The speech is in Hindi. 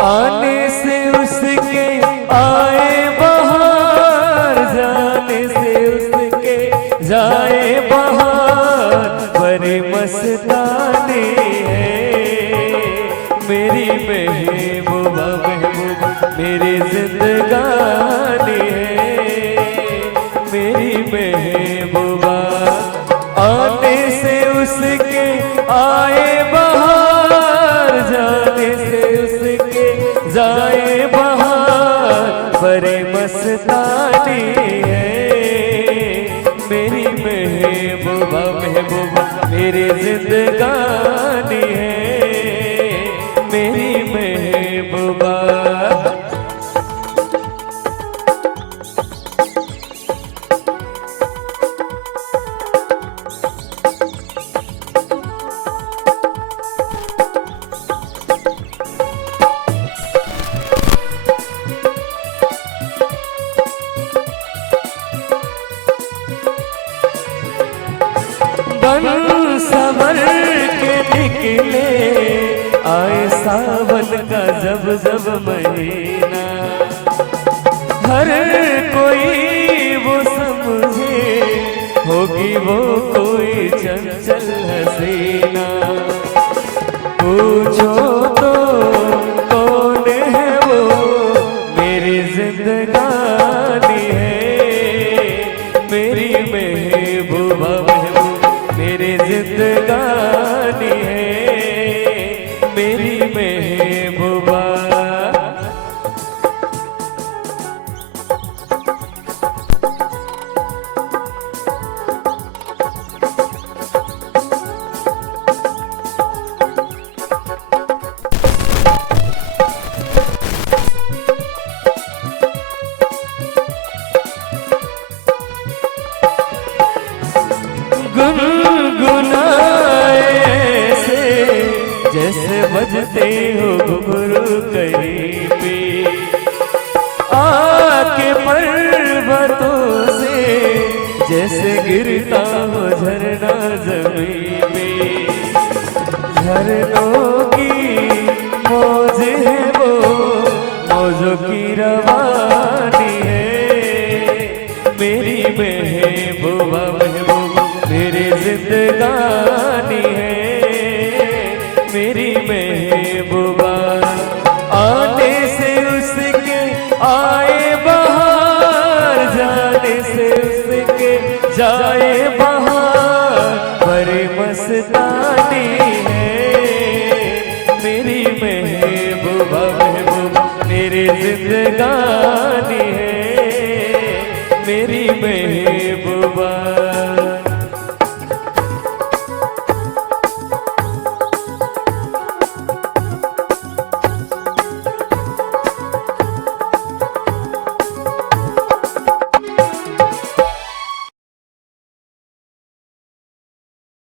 आने से उसके आए बहार, जाने से उसके जाए बहार, बड़े मस्ताने हैं मेरी महबूबा महबूबा मेरी जिंदगानी है मेरी महबूबा। आने से उसके आए बहार, जाने से उसके जाए बहार, बड़े मस्तानी है मेरी महबूबा महबूबा मेरी जिंदगानी है मेरी महबूबा। बन संवर के निकले आए सावन का जब जब महीना, हर कोई वो समझे होगी वो कोई चंचल हसीना। पूछो तो कौन है वो मेरी जिंदगानी है मेरी महबूबा मेरी जिंदगानी है मेरी महबूबा। गुनगुनाए ऐसे जैसे बजते हो घुंघरू करीबी, आके पर्वतों से जैसे गिरता हो झरना ज़मीं में। झरनों की मौज है वो मौजों की रवानी है मेरी महबूबा महबूबा मेरी जिंदगानी है मेरी महबूबा।